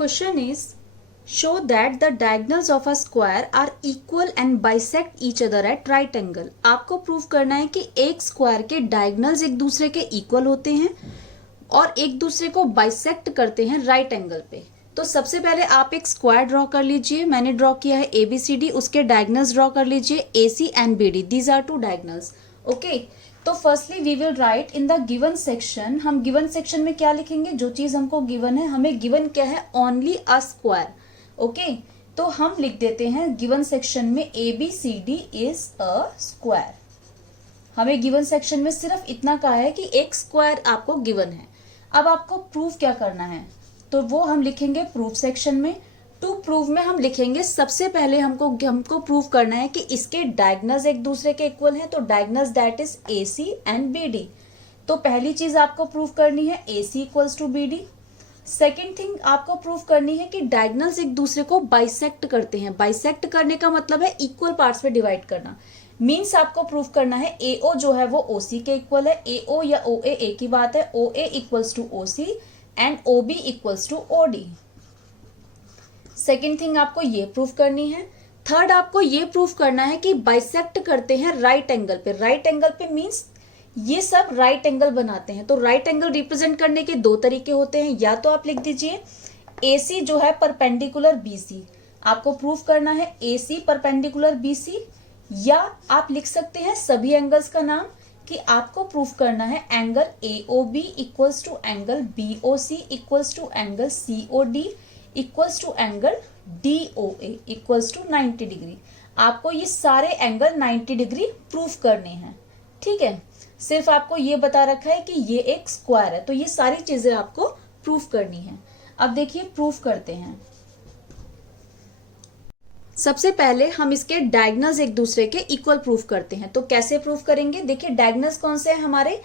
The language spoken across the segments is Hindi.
Question is, show that the diagonals of a square are equal and bisect each other at right angle. आपको प्रूव करना है कि एक स्क्वायर के डायगनल्स एक दूसरे के इक्वल होते हैं और एक दूसरे को बाइसेक्ट करते हैं राइट एंगल पे। तो सबसे पहले आप एक स्क्वायर ड्रॉ कर लीजिए। मैंने ड्रॉ किया है ABCD, उसके डायगनल्स ड्रॉ कर लीजिए AC and BD। These are two diagonals. Okay, तो firstly we will write in the given section. हम गिवन सेक्शन में क्या लिखेंगे? जो चीज हमको गिवन है, हमें गिवन क्या है? Only a square. ओके, तो हम लिख देते हैं गिवन सेक्शन में ABCD इज अ स्क्वायर। हमें गिवन सेक्शन में सिर्फ इतना कहा है कि एक स्क्वायर आपको गिवन है। अब आपको प्रूफ क्या करना है, तो वो हम लिखेंगे प्रूफ सेक्शन में। टू प्रूव में हम लिखेंगे, सबसे पहले हमको प्रूव करना है कि इसके डायगनल्स एक दूसरे के इक्वल हैं। तो diagonals that is AC and BD। तो पहली चीज आपको प्रूव करनी है AC equals to BD। Second thing आपको प्रूव करनी है कि डायगनल्स एक दूसरे को बाइसेक्ट करते हैं। बाइसेक्ट करने का मतलब है इक्वल पार्ट्स में डिवाइड करना। मीन्स आपको प्रूव करना है AO जो है वो OC के इक्वल है। AO या OA एक ही बात है। OA equals to OC and OB equals to OD। Second thing आपको ये प्रूव करनी है। थर्ड आपको ये प्रूव करना है कि बाइसेक्ट करते हैं राइट एंगल पे। राइट एंगल पे मीन्स ये सब राइट एंगल बनाते हैं। तो राइट एंगल रिप्रेजेंट करने के दो तरीके होते हैं। या तो आप लिख दीजिए AC जो है परपेंडिकुलर BC। आपको प्रूव करना है AC परपेंडिकुलर BC। या आप लिख सकते हैं सभी एंगल्स का नाम कि आपको प्रूव करना है angle AOB equals to angle BOC equals to angle COD equals to angle DOA equals to 90 degree. आपको ये सारे एंगल 90 डिग्री प्रूफ करने हैं। ठीक है, सिर्फ आपको ये बता रखा है कि ये एक स्क्वायर है, तो ये सारी चीजें आपको प्रूफ करनी है। अब देखिए प्रूफ करते हैं। सबसे पहले हम इसके डायगनल्स एक दूसरे के इक्वल प्रूफ करते हैं। तो कैसे प्रूफ करेंगे? देखिए डायगनल्स कौन से हैं हमारे?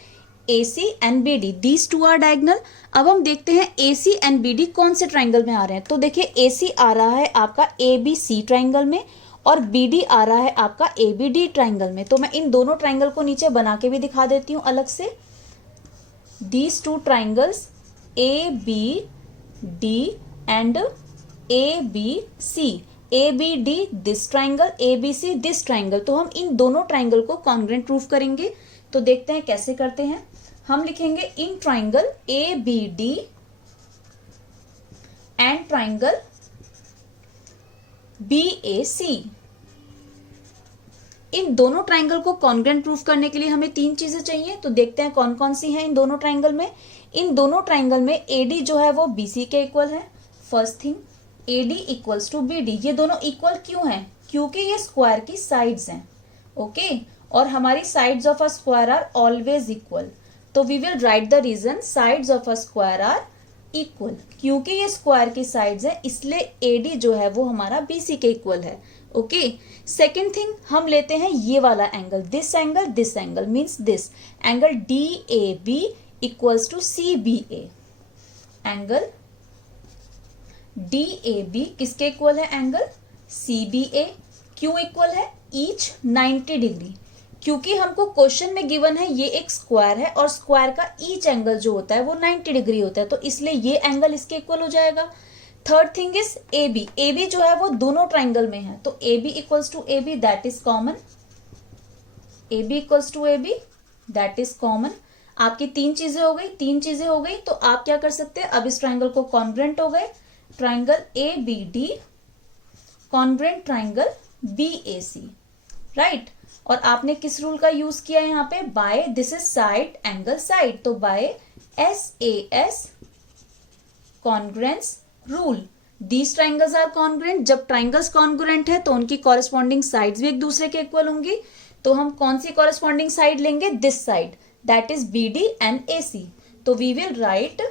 AC and BD, these two are diagonal. अब हम देखते हैं AC एंड BD कौन से ट्राइंगल में आ रहे हैं। तो देखिए AC आ रहा है आपका ABC ट्राइंगल में और BD आ रहा है आपका ABD ट्राइंगल में। तो मैं इन दोनों ट्राइंगल को नीचे बना के भी दिखा देती हूँ अलग से। These two triangles ABD and ABC। ABD this triangle, ABC this triangle. तो हम इन दोनों ट्राइंगल को कॉन्ग्रुएंट प्रूफ करेंगे। तो देखते हैं कैसे करते हैं। हम लिखेंगे in triangle ABD and triangle BAC। इन दोनों ट्राइंगल को कॉन्ग्रुएंट प्रूफ करने के लिए हमें तीन चीजें चाहिए। तो देखते हैं कौन कौन सी हैं इन दोनों ट्राइंगल में। इन दोनों ट्राइंगल में AD जो है वो BC के इक्वल है। First thing AD equals to BD। ये दोनों इक्वल क्यों हैं? क्योंकि ये स्क्वायर की साइड्स हैं। ओके, और हमारी sides of a square are always equal. तो we will write the reason sides of a square are equal. क्योंकि ये स्क्वायर की साइड्स है इसलिए AD जो है वो हमारा BC के इक्वल है। ओके, सेकेंड थिंग हम लेते हैं ये वाला angle, this angle means this angle DAB equals to CBA। Angle DAB किसके इक्वल है? Angle CBA। क्यों इक्वल है? Each 90 degree. क्योंकि हमको क्वेश्चन में गिवन है ये एक स्क्वायर है और स्क्वायर का ईच एंगल जो होता है वो 90 डिग्री होता है, तो इसलिए ये एंगल इसके इक्वल हो जाएगा। थर्ड थिंग इज AB जो है वो दोनों ट्राइंगल में है। तो AB equals to AB that is common. AB equals to AB that is common. आपकी तीन चीजें हो गई। तो आप क्या कर सकते हैं? अब इस ट्राइंगल को कॉन्ग्रुएंट हो गए। Triangle ABD congruent triangle BAC, right. और आपने किस रूल का यूज किया यहाँ पे? By, this is side angle side, तो by SAS congruence rule. These triangles are congruent. जब ट्राइंगल्स कॉन्ग्रुएंट है तो उनकी कॉरेस्पॉन्डिंग साइड्स भी एक दूसरे के इक्वल होंगी। तो हम कौन सी कॉरेस्पॉन्डिंग साइड लेंगे? This side that is BD and AC। तो we will write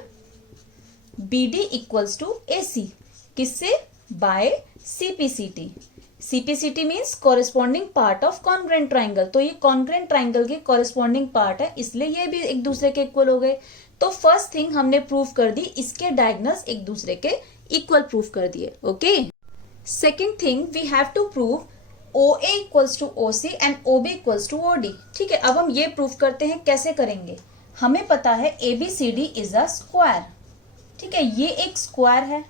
BD equals to AC। किससे? By CPCT। CPCT means corresponding part of congruent triangle. तो ये कॉन्ग्रुएंट ट्राइंगल के कॉरेस्पॉन्डिंग पार्ट है, इसलिए ये भी एक दूसरे के इक्वल हो गए। तो फर्स्ट थिंग हमने प्रूव कर दी, इसके डायगनल्स एक दूसरे के इक्वल प्रूव कर दिए। Okay, second thing we have to prove OA equals to OC and OB equals to OD। ठीक है, अब हम ये प्रूव करते हैं। कैसे करेंगे? हमें पता है ABCD इज अ स्क्वायर। ठीक है, ये एक स्क्वायर है।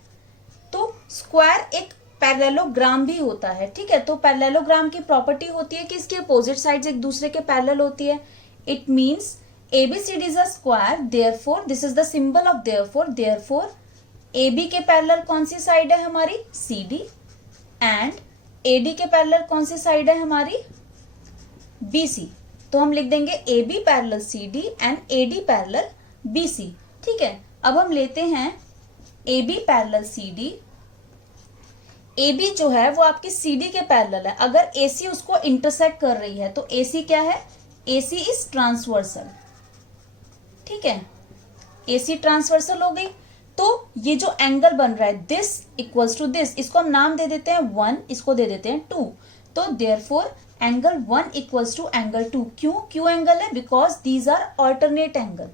स्क्वायर एक पैरेललोग्राम भी होता है, ठीक है। तो पैरेललोग्राम की प्रॉपर्टी होती है कि इसके अपोजिट साइड्स एक दूसरे के पैरेलल होती है। It means ABCD is a square, therefore this is the symbol of therefore AB के पैरेलल कौन सी साइड है हमारी, CD, एंड AD के पैरेलल कौन सी साइड है हमारी, BC। तो हम लिख देंगे AB parallel CD and AD parallel BC, ठीक है। अब हम लेते हैं AB पैरेलल CD। AB जो है वो आपकी CD के पैरेलल है। अगर AC उसको इंटरसेक्ट कर रही है तो AC क्या है, AC इज ट्रांसवर्सल, ठीक है। AC ट्रांसवर्सल हो गई। तो ये जो एंगल बन रहा है दिस इक्वल्स टू दिस, इसको हम नाम दे देते हैं 1, इसको दे देते हैं 2। तो therefore angle 1 equals to angle 2। क्यों एंगल है, because these are alternate angle.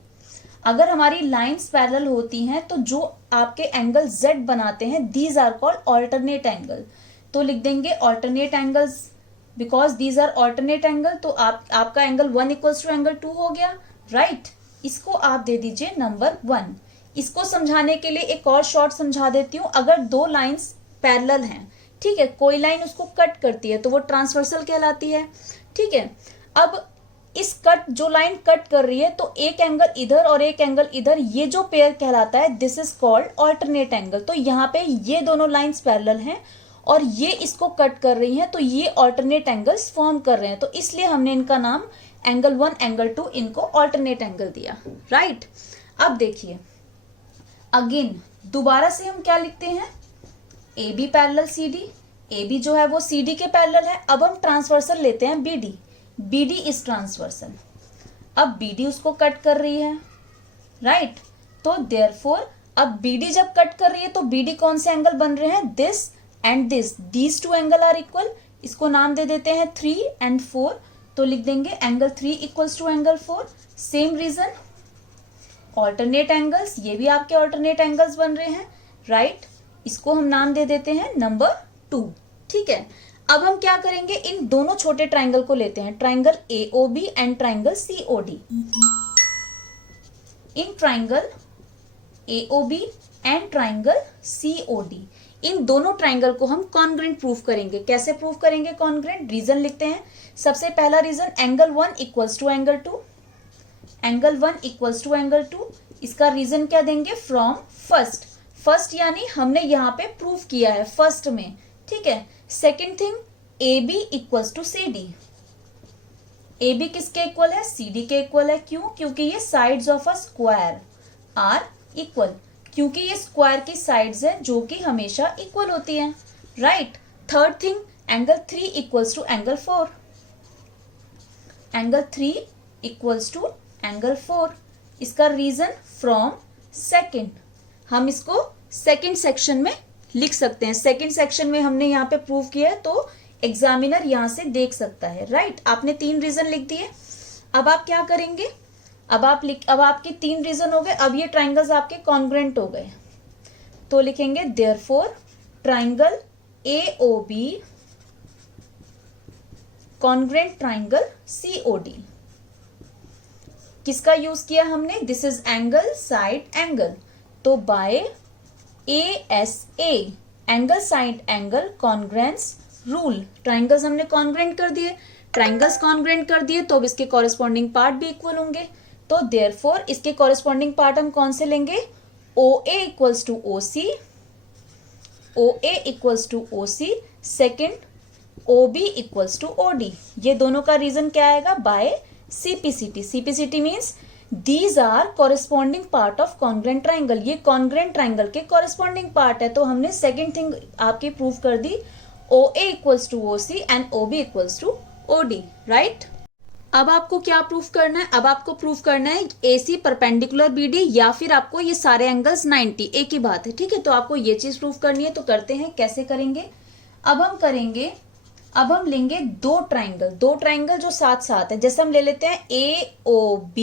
अगर हमारी लाइंस पैरेलल होती हैं तो जो आपके एंगल Z बनाते हैं these are called alternate angle. तो लिख देंगे alternate angles, because these are alternate angle. तो आपका एंगल 1 इक्वल्स टू एंगल 2 हो गया, राइट। इसको आप दे दीजिए नंबर 1। इसको समझाने के लिए एक और शॉर्ट समझा देती हूँ। अगर दो लाइंस पैरेलल हैं, ठीक है, कोई लाइन उसको कट करती है तो वो ट्रांसवर्सल कहलाती है, ठीक है। अब इस जो लाइन कट कर रही है तो एक एंगल इधर और एक एंगल इधर, ये जो पेयर कहलाता है this is called alternate angle. तो यहाँ पे ये दोनों लाइंस पैरेलल हैं और ये इसको कट कर रही हैं, तो ये ऑल्टरनेट एंगल्स फॉर्म कर रहे हैं। तो इसलिए हमने इनका नाम एंगल 1 एंगल 2 इनको ऑल्टरनेट एंगल दिया, राइट। अब देखिए अगेन दोबारा से हम क्या लिखते हैं, AB पैरेलल CD। AB जो है वो CD के पैरेलल है। अब हम ट्रांसवर्सल लेते हैं BD इज ट्रांसवर्सल। अब BD उसको कट कर रही है, राइट। तो देयरफॉर अब BD जब कट कर रही है तो BD कौन से एंगल बन रहे हैं, this and this, these two angle are equal. इसको नाम दे देते हैं 3 एंड 4। तो लिख देंगे angle 3 equals to angle 4। Same reason, alternate angles, ये भी आपके ऑल्टरनेट एंगल्स बन रहे हैं, राइट। इसको हम नाम दे देते हैं नंबर 2, ठीक है। अब हम क्या करेंगे, इन दोनों छोटे ट्राइंगल को लेते हैं, triangle AOB and triangle COD। In triangle AOB and triangle COD, इन दोनों ट्राइंगल को हम कॉन्ग्रेंट प्रूफ करेंगे। कैसे प्रूफ करेंगे कॉन्ग्रेंट, रीजन लिखते हैं। सबसे पहला reason, angle 1 equals to angle 2, angle 1 equals to angle 2। इसका रीजन क्या देंगे, फ्रॉम फर्स्ट यानी हमने यहाँ पे प्रूफ किया है फर्स्ट में, ठीक है। Second thing, AB equals to CD। AB किसके इक्वल है, CD के इक्वल है। क्यों, क्योंकि ये sides of a square are equal, क्योंकि ये स्क्वायर की साइड्स है जो कि हमेशा इक्वल होती हैं, right. Third thing, angle 3 equals to angle 4। Angle 3 equals to angle 4। इसका रीजन फ्रॉम सेकेंड, हम इसको सेकेंड सेक्शन में लिख सकते हैं। सेकेंड सेक्शन में हमने यहाँ पे प्रूव किया है तो एग्जामिनर यहाँ से देख सकता है, राइट। आपने 3 रीजन लिख दिए। अब आप क्या करेंगे, अब आपके 3 रीजन हो गए। अब ये ट्राइंगल्स आपके कॉन्ग्रेंट हो गए, तो लिखेंगे therefore triangle AOB congruent triangle COD। किसका यूज किया हमने, this is angle side angle. तो by ASA angle side angle congruence rule, triangles हमने कॉन्ग्रेंट कर दिए। ट्राइंगल्स कॉन्ग्रेंट कर दिए तो अब इसके कॉरेस्पॉन्डिंग पार्ट भी इक्वल होंगे। तो देयरफॉर इसके कॉरेस्पॉन्डिंग पार्ट हम कौन से लेंगे, OA equals to OC, OA equals to OC, second OB equals to OD। ये दोनों का रीजन क्या आएगा, by CPCT। CPCT means these are corresponding part of congruent triangle. ये कॉन्ग्रेंट ट्राइंगल के कॉरेस्पॉन्डिंग पार्ट है। तो हमने सेकेंड थिंग आपकी प्रूव कर दी, OA equals to OC and OB equals to OD, right. अब आपको क्या प्रूफ करना है, अब आपको प्रूफ करना है AC परपेंडिकुलर BD या फिर आपको ये सारे एंगल्स 90, एक ही बात है, ठीक है। तो आपको ये चीज प्रूफ करनी है। तो करते हैं, कैसे करेंगे। अब हम लेंगे दो ट्राइंगल जो साथ साथ है। जैसे हम ले लेते हैं AOB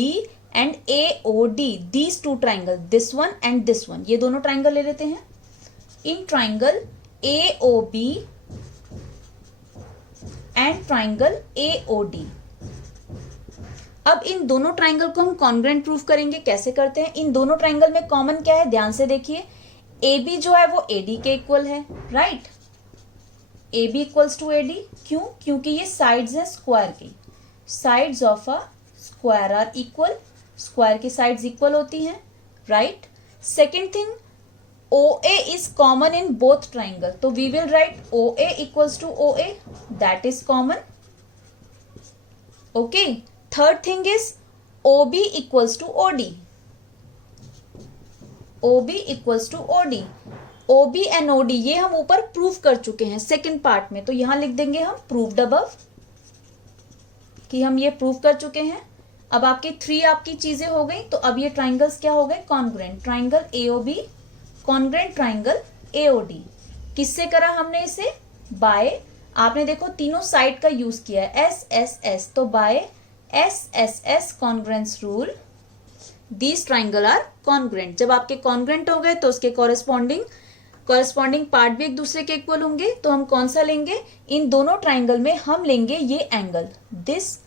and AOD, these 2 triangle, this one and this one, ये दोनों ट्राइंगल ले लेते हैं। In triangle AOB and triangle AOD, अब इन दोनों ट्राइंगल को हम कॉन्ग्रेंट प्रूफ करेंगे। कैसे करते हैं, इन दोनों ट्राइंगल में कॉमन क्या है, ध्यान से देखिए। ए बी जो है वो ए डी के इक्वल है, right. A B equals to A D, क्यों? क्योंकि ये साइड्स हैं स्क्वायर की, sides of a square are equal, square की साइड्स इक्वल होती हैं, right. Second thing, O A is common in both triangle, तो we will write O A equals to O A, that is common, okay. Third thing is O B equals to O D, O B equals to O D, O B and O D ये हम ऊपर प्रूव कर चुके हैं सेकेंड पार्ट में, तो यहां लिख देंगे हम प्रूव्ड अबव कि हम ये प्रूव कर चुके हैं। अब आपकी 3 आपकी चीजें हो गई, तो अब ये ट्राइंगल्स क्या हो गए? Congruent, triangle AOB congruent triangle AOD. किससे करा हमने इसे? बाय, आपने देखो तीनों साइड का यूज किया है, एस एस एस, तो by S S S congruence rule these triangle are congruent. जब आपके कॉन्ग्रुएंट हो गए तो उसके कॉरेस्पॉन्डिंग पार्ट भी एक दूसरे के इक्वल होंगे, तो हम कौन सा लेंगे? इन दोनों ट्राइंगल में हम लेंगे ये एंगल, दिस,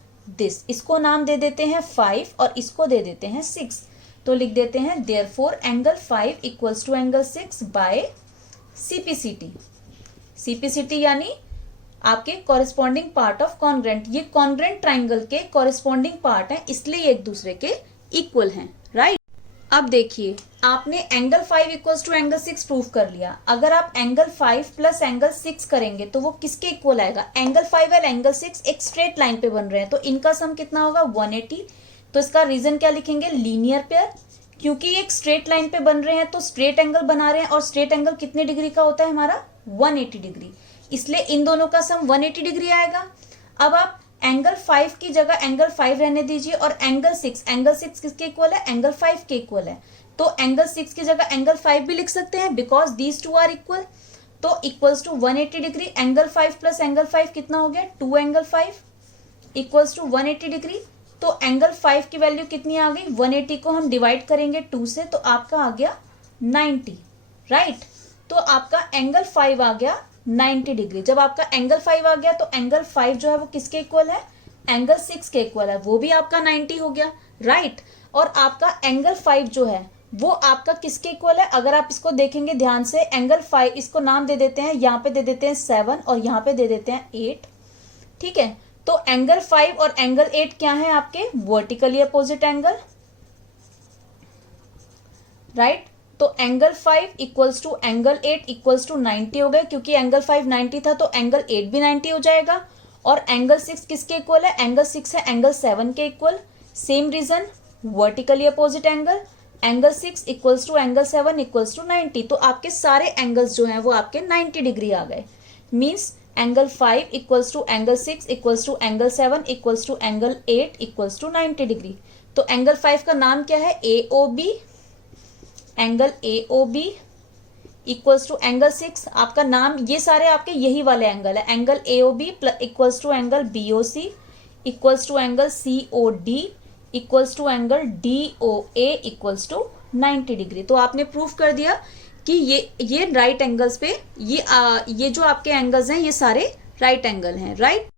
इसको नाम दे देते हैं 5 और इसको दे देते हैं 6, तो लिख देते हैं therefore angle 5 equals to angle 6 by CPCT. CPCT यानी आपके कॉरेस्पॉन्डिंग पार्ट ऑफ कॉन्ग्रुएंट, ये कॉन्ग्रुएंट ट्राइंगल के कॉरेस्पॉन्डिंग पार्ट हैं, इसलिए एक दूसरे के इक्वल हैं, राइट। अब देखिए, आपने angle 5 equals to angle 6 prove कर लिया। अगर आप एंगल 5 प्लस एंगल 6 करेंगे तो वो किसके इक्वल आएगा? एंगल 5 और एंगल 6 एक स्ट्रेट लाइन पे बन रहे हैं, तो इनका सम कितना होगा? 180। तो इसका रीजन क्या लिखेंगे? लीनियर पेयर, क्योंकि एक स्ट्रेट लाइन पे बन रहे हैं तो स्ट्रेट एंगल बना रहे हैं, और स्ट्रेट एंगल कितने डिग्री का होता है हमारा? 180 डिग्री, इसलिए इन दोनों का सम 180 डिग्री आएगा। अब आप एंगल 5 की जगह एंगल 5 रहने दीजिए, और एंगल 6 किसके इक्वल है? एंगल 5 के इक्वल है, तो एंगल 6 की जगह एंगल 5 भी लिख सकते हैं, because these two are equal, तो equals to 180 degree. Angle 5 plus angle 5 कितना हो गया? 2 एंगल 5 इक्वल्स टू 180 डिग्री। तो एंगल 5 की वैल्यू कितनी आ गई? 180 को हम डिवाइड करेंगे 2 से, तो आपका आ गया 90, राइट। तो आपका एंगल 5 आ गया 90 डिग्री। जब आपका एंगल 5 आ गया तो एंगल 5 जो है वो किसके इक्वल है? एंगल 6 के इक्वल है, वो भी आपका 90 हो गया, राइट। और आपका एंगल 5 जो है वो आपका किसके इक्वल है? अगर आप इसको देखेंगे ध्यान से, एंगल 5, इसको नाम दे देते हैं, यहाँ पे दे देते हैं 7 और यहाँ पे दे देते हैं 8, ठीक है। तो एंगल 5 और एंगल 8 क्या है आपके? Vertically opposite angle, right. तो angle 5 equals to angle 8 equals to 90 हो गए, क्योंकि एंगल 5 90 था तो एंगल 8 भी 90 हो जाएगा। और एंगल 6 किसके इक्वल है? एंगल 6 है एंगल 7 के equal, same reason, vertically opposite angle 6 equals to angle 7 equals to 90, तो आपके सारे एंगल्स जो हैं वो आपके 90 डिग्री आ गए। Means angle 5 equals to angle 6 equals to angle 7 equals to angle 8 equals to 90 degree. तो एंगल 5 का नाम क्या है? AOB, angle AOB equals to angle 6, आपका नाम, ये सारे आपके यही वाले एंगल है, angle AOB equals to angle BOC equals to angle COD equals to angle DOA equals to 90 degree. तो आपने प्रूफ कर दिया कि ये राइट एंगल्स पे ये जो आपके एंगल्स हैं ये सारे राइट एंगल हैं, राइट।